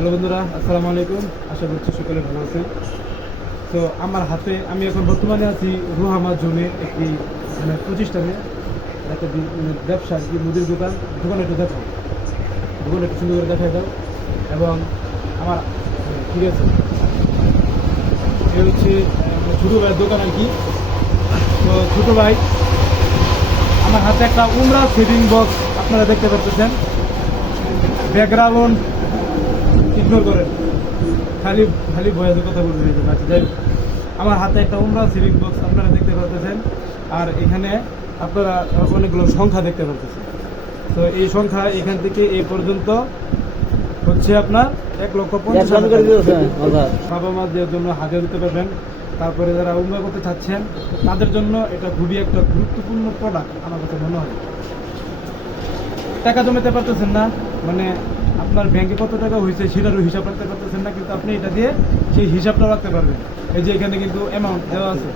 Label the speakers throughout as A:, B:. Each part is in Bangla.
A: হ্যালো বন্ধুরা, আসসালামু আলাইকুম। আশা করছি সকলে ভালো আছেন। তো আমার হাতে, আমি এখন বর্তমানে আছি রুহামা জোনে একটি মানে প্রতিষ্ঠানে। একটা মানে ব্যবসা আর কি, মুদির দোকান। দোকান একটু দেখাও। দোকান একটু সুন্দর করে দেখাই দাও। এবং আমার মানে ঠিক আছে। এ হচ্ছে ছোটো ভাইয়ের দোকান আর কি। তো ছোটো ভাই, আমার হাতে একটা উমরা সেভিং বক্স আপনারা দেখতে পাচ্ছেন ব্যাকগ্রাউন্ড ইগনোর করেন খালি খালি বয়াজের কথা বলতে চাইছেন আচ্ছা যাই আমার হাতে একটা উমরা সেভিং বক্স আপনারা দেখতে পাচ্ছেন আর এখানে আপনারা অনেকগুলো সংখ্যা দেখতে পাচ্ছেন তো এই সংখ্যা এখান থেকে এই পর্যন্ত হচ্ছে আপনার এক লক্ষ পঞ্চাশ। বাবা। মা যে জন্য হাজার দিতে পারবেন তারপরে যারা উমরা করতে চাচ্ছেন তাদের জন্য এটা খুবই একটা গুরুত্বপূর্ণ প্রোডাক্ট আমার কাছে মনে হয়। টাকা জমাতে পারতেছেন না মানে আপনার ব্যাংকে কত টাকা হয়েছে সেটারও হিসাব রাখতে পারতেছেন না, কিন্তু আপনি এটা দিয়ে সেই হিসাবটা রাখতে পারবেন। এই যে এখানে কিন্তু অ্যামাউন্ট দেওয়া আছে।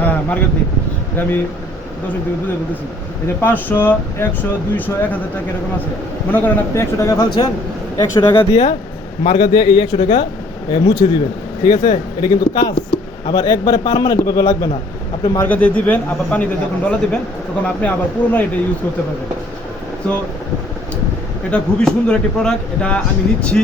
A: হ্যাঁ মার্কেট দিক এটা আমি থেকে বুঝে বলতেছি। এই যে পাঁচশো, একশো, দুইশো, এক হাজার টাকা এরকম আছে। মনে করেন আপনি একশো টাকা ফেলছেন, একশো টাকা দিয়ে মার্কা দিয়ে এই একশো টাকা মুছে দিবেন। ঠিক আছে? এটা কিন্তু কাজ। আবার একবারে পারমানেন্টভাবে লাগবে না। আপনি মার্কা দিয়ে দিবেন, আবার পানিতে যখন ডলা দিবেন, তখন আপনি আবার পুরোনো এটা ইউজ করতে পারবেন। তো এটা খুবই সুন্দর একটি প্রোডাক্ট এটা আমি নিচ্ছি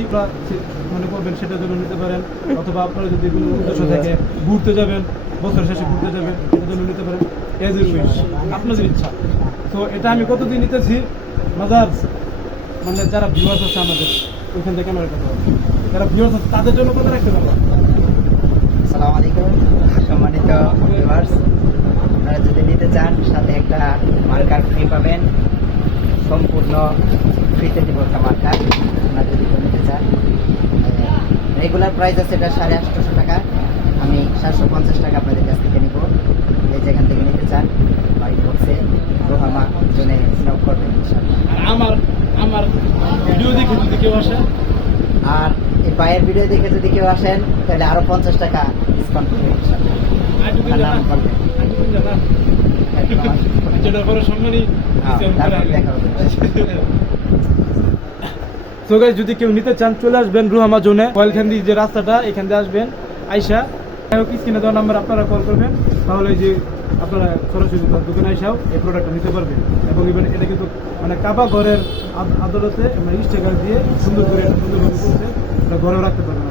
A: মনে করবেন সেটার জন্য নিতে পারেন অথবা আপনারা যদি কোনো উদ্দেশ্য থেকে ঘুরতে যাবেন বছর শেষে ঘুরতে যাবেন এটার জন্য নিতে পারেন এজ এ উইশ আপনাদের ইচ্ছা। তো এটা আমি কতদিন নিতেছি? মাজাজ মানে যারা ভিউয়ার্স আছে আমাদের ওইখান থেকে আমার কথা যারা ভিউয়ার্স আছে তাদের জন্য কথা রাখতে পারব
B: আসসালামু আলাইকুম সম্মানিত ভিউয়ার্স আপনারা যদি নিতে চান সাথে একটা মার্কার ফ্রি পাবেন সম্পূর্ণ ফ্রিতে দিব একটা মার্কার আপনারা যদি নিতে চান রেগুলার প্রাইস আছে এটা সাড়ে আটশোশো টাকা। আমি সাতশো পঞ্চাশ টাকা আপনাদের কাছ থেকে নিব। এই যেখান থেকে নিতে চান বাড়ি বক্সে রোহামা জোনে নক করবেন
A: আমার আমার ভিডিও দেখে যদি কেউ আসে?
B: আর এই বাইরের ভিডিও দেখে যদি কেউ আসেন তাহলে আরও পঞ্চাশ টাকা ডিসকাউন্ট করবেন নাম বলবেন
A: পরে সম্মানই
B: হ্যাঁ।
A: তো গাইজ যদি কেউ নিতে চান চলে আসবেন রুহামা জোনে। কয়েলখান্দি যে রাস্তাটা এখান দিয়ে আসবেন। আইসা যাই হোক স্ক্রিনে দেওয়া নাম্বার আপনারা কল করবেন। তাহলে যে আপনারা সরাসরি দোকানে আইসাও এই প্রোডাক্টটা নিতে পারবেন। এবং ইভেন এটা কিন্তু মানে কাবা ঘরের আদালতে মানে স্টেকার দিয়ে সুন্দর করে সুন্দরভাবে এটা ঘরেও রাখতে পারবেন।